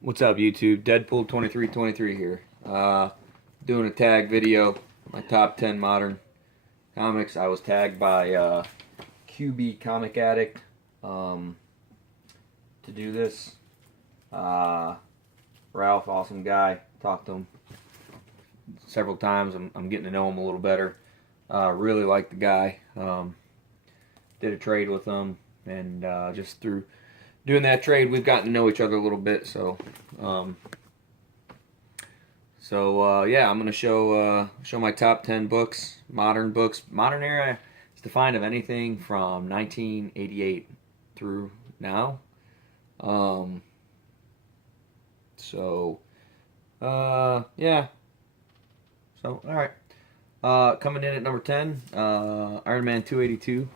What's up, YouTube? Deadpool 2323 here. Doing a tag video. My top 10 modern comics. I was tagged by QB Comic Addict to do this. Ralph, awesome guy. Talked to him several times. I'm getting to know him a little better. Really like the guy. Did a trade with him, and just through doing that trade, we've gotten to know each other a little bit. Yeah, I'm gonna show my top 10 books, modern books. Modern era is defined of anything from 1988 through now. Um, yeah. So all right. Coming in at number 10, Iron Man 282,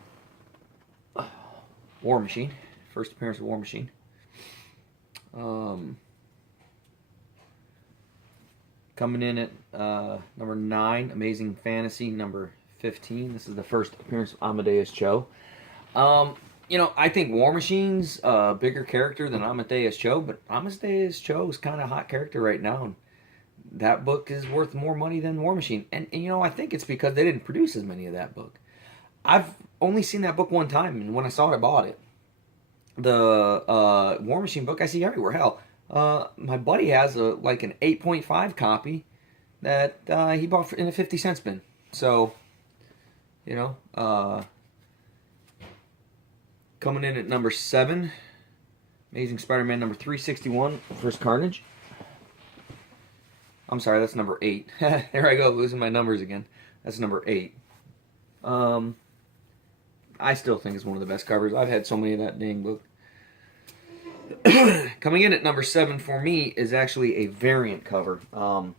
War Machine. First appearance of War Machine. Coming in at number 9, Amazing Fantasy, number 15. This is the first appearance of Amadeus Cho. I think War Machine's a bigger character than Amadeus Cho, but Amadeus Cho is kind of a hot character right now. And that book is worth more money than War Machine. And I think it's because they didn't produce as many of that book. I've only seen that book one time, and when I saw it, I bought it. The War Machine book I see everywhere. Hell, my buddy has an 8.5 copy that he bought in a 50-cent bin. So, coming in at number 7, Amazing Spider-Man number 361, First Carnage. I'm sorry, that's number 8. There I go, losing my numbers again. That's number 8. I still think it's one of the best covers. I've had so many of that dang book. Coming in at number 7 for me is actually a variant cover. I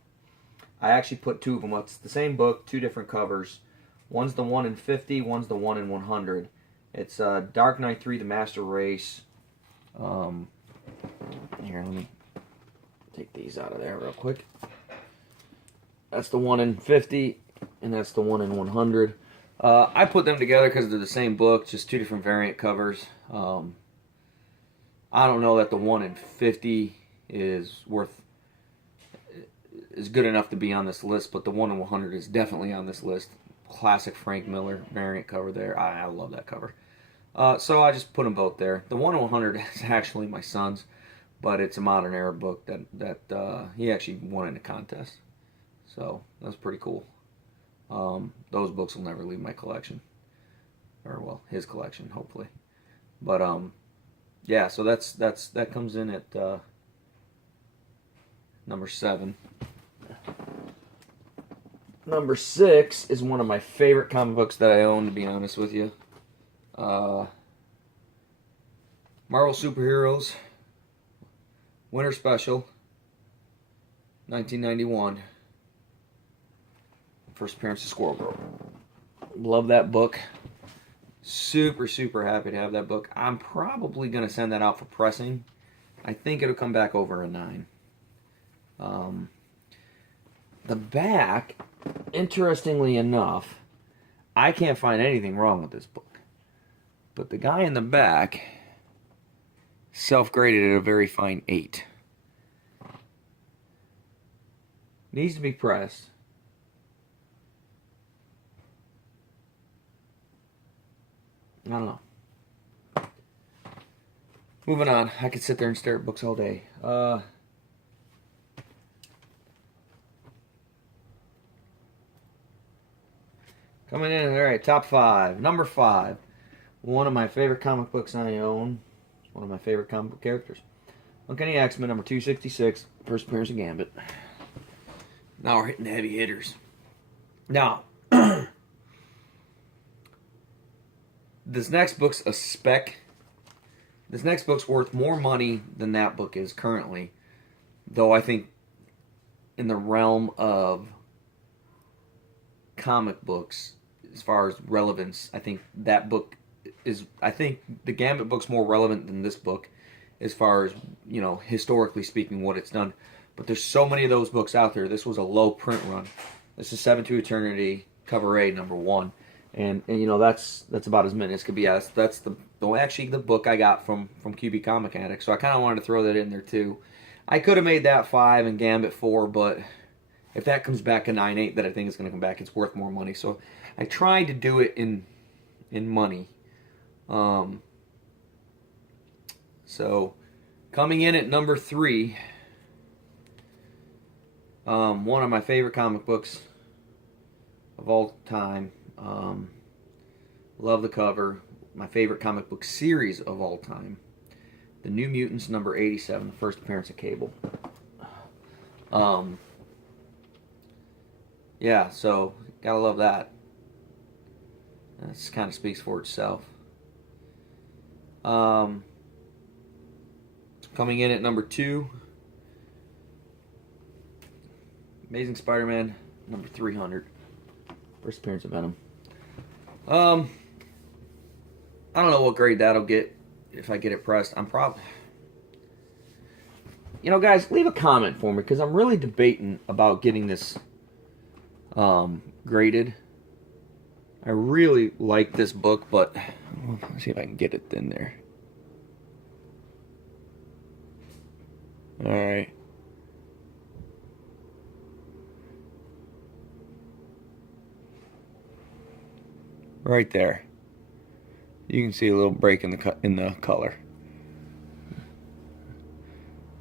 actually put two of them up. It's the same book, two different covers. One's the 1 in 50, one's the 1 in 100. It's Dark Knight 3, The Master Race. Here, let me take these out of there real quick. That's the 1 in 50, and that's the 1 in 100. I put them together because they're the same book, just two different variant covers. I don't know that the 1 in 50 is good enough to be on this list, but the 1 in 100 is definitely on this list. Classic Frank Miller variant cover there. I love that cover. So I just put them both there. The 1 in 100 is actually my son's, but it's a modern era book that he actually won in a contest. So that's pretty cool. Those books will never leave my collection, or well, his collection, hopefully. But yeah, so that comes in at number 7. Number 6 is one of my favorite comic books that I own, to be honest with you. Marvel Superheroes Winter Special, 1991. First appearance of Squirrel. Love that book. Super, super happy to have that book. I'm probably going to send that out for pressing. I think it'll come back over a 9. The back, interestingly enough, I can't find anything wrong with this book. But the guy in the back self-graded at a very fine 8. Needs to be pressed. I don't know. Moving on. I could sit there and stare at books all day. Coming in, alright, top 5. Number 5. One of my favorite comic books I own. One of my favorite comic book characters. Uncanny X-Men number 266. First appearance of Gambit. Now we're hitting the heavy hitters. Now, this next book's a spec. This next book's worth more money than that book is currently. Though I think in the realm of comic books, as far as relevance, I think that book is... I think the Gambit book's more relevant than this book as far as, historically speaking, what it's done. But there's so many of those books out there. This was a low print run. This is 7 to Eternity, cover A, number 1. And that's about as many as could be. That's actually the book I got from QB Comic Addict. So I kind of wanted to throw that in there too. I could have made that 5 and Gambit 4, but if that comes back a 9.8 that I think is going to come back, it's worth more money. So I tried to do it in money. So coming in at number 3, one of my favorite comic books of all time. Love the cover. My favorite comic book series of all time. The New Mutants number 87, the first appearance of Cable. Yeah, so gotta love that. This kind of speaks for itself. Coming in at number 2, Amazing Spider-Man number 300, first appearance of Venom. I don't know what grade that'll get if I get it pressed. I'm probably... You know, guys, leave a comment for me, because I'm really debating about getting this graded. I really like this book, but let's see if I can get it in there. Alright. Right there. You can see a little break in the color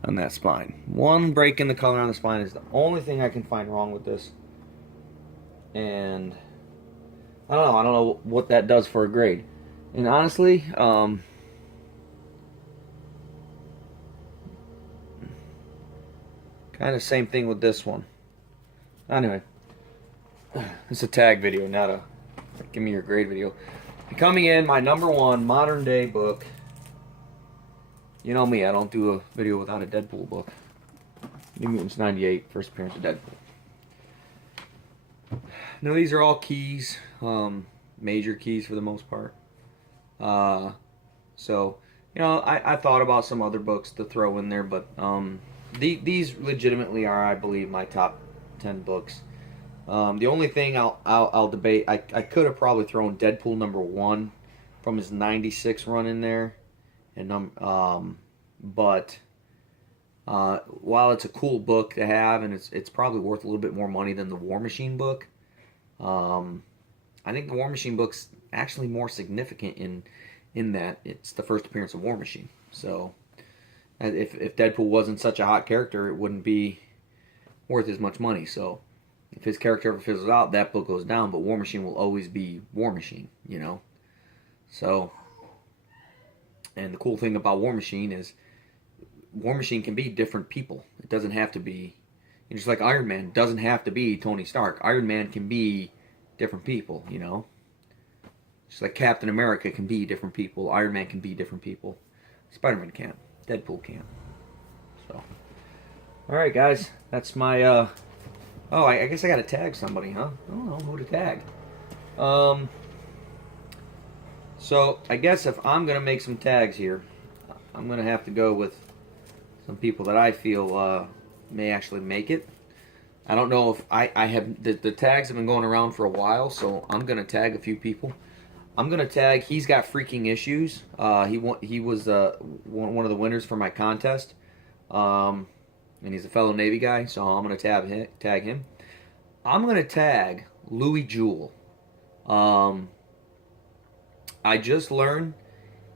on that spine. One break in the color on the spine is the only thing I can find wrong with this. And I don't know what that does for a grade. And honestly, kind of same thing with this one. Anyway, it's a tag video, not a give me your grade video. Coming in, my number 1 modern day book. You know me, I don't do a video without a Deadpool book. New Mutants 98, first appearance of Deadpool. Now these are all keys, major keys for the most part. So, you know, I thought about some other books to throw in there, but these legitimately are, I believe, my top 10 books. The only thing I'll debate, I could have probably thrown Deadpool number 1 from his 96 run in there, and but while it's a cool book to have, and it's probably worth a little bit more money than the War Machine book, I think the War Machine book's actually more significant in that it's the first appearance of War Machine. So if Deadpool wasn't such a hot character, it wouldn't be worth as much money. So if his character ever fizzles out, that book goes down, but War Machine will always be War Machine, you know? So, and the cool thing about War Machine is War Machine can be different people. It doesn't have to be, just like Iron Man doesn't have to be Tony Stark. Iron Man can be different people, you know? Just like Captain America can be different people. Iron Man can be different people. Spider-Man can't. Deadpool can't. So, alright guys, that's my, oh, I guess I gotta tag somebody, huh? I don't know who to tag. So, I guess if I'm gonna make some tags here, I'm gonna have to go with some people that I feel may actually make it. I don't know if I have, the tags have been going around for a while, so I'm gonna tag a few people. I'm gonna tag, he's got freaking issues. He was one of the winners for my contest. And he's a fellow Navy guy, so I'm going to tag him. I'm going to tag Louie Jewell. I just learned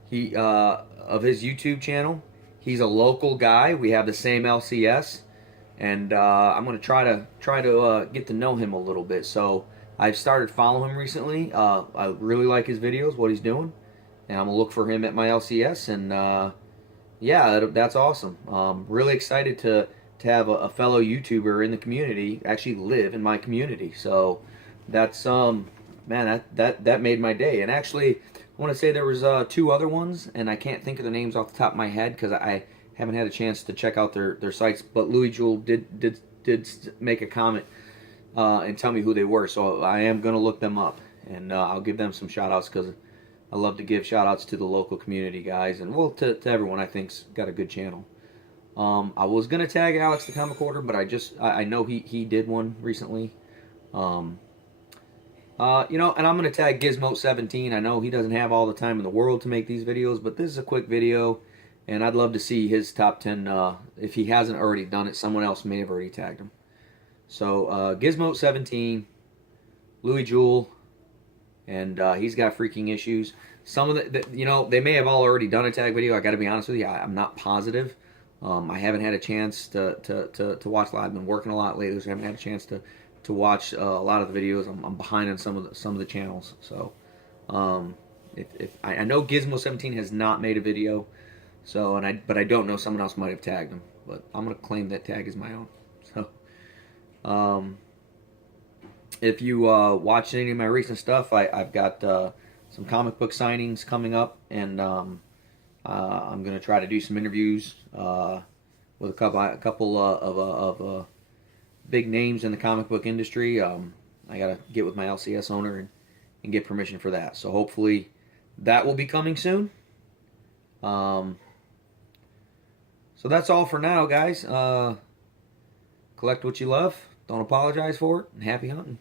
of his YouTube channel. He's a local guy. We have the same LCS, and I'm going to try to get to know him a little bit. So I've started following him recently. I really like his videos, what he's doing, and I'm going to look for him at my LCS, and yeah, that's awesome. Really excited to have a fellow YouTuber in the community actually live in my community. So that's man, that made my day. And actually, I want to say there was 2 other ones, and I can't think of their names off the top of my head because I haven't had a chance to check out their sites. But Louie Jewell did make a comment and tell me who they were. So I am gonna look them up, and I'll give them some shout outs because I love to give shout outs to the local community guys, and well, to everyone I think's got a good channel. I was gonna tag Alex the Comic Order, but I know he did one recently. You know, and I'm gonna tag Gizmo17. I know he doesn't have all the time in the world to make these videos, but this is a quick video, And I'd love to see his top 10. If he hasn't already done it, someone else may have already tagged him. So Gizmo 17, Louie Jewell, and he's got freaking issues. Some of they may have all already done a tag video. I got to be honest with you, I'm not positive. I haven't had a chance to watch live. I've been working a lot lately, so I haven't had a chance to watch a lot of the videos. I'm behind on some of the channels. So if I know Gizmo 17 has not made a video, so but I don't know, someone else might have tagged him. But I'm gonna claim that tag as my own. So if you watched any of my recent stuff, I've got some comic book signings coming up, and I'm going to try to do some interviews with a couple of big names in the comic book industry. I got to get with my LCS owner and get permission for that. So hopefully that will be coming soon. So that's all for now, guys. Collect what you love. Don't apologize for it. And happy hunting.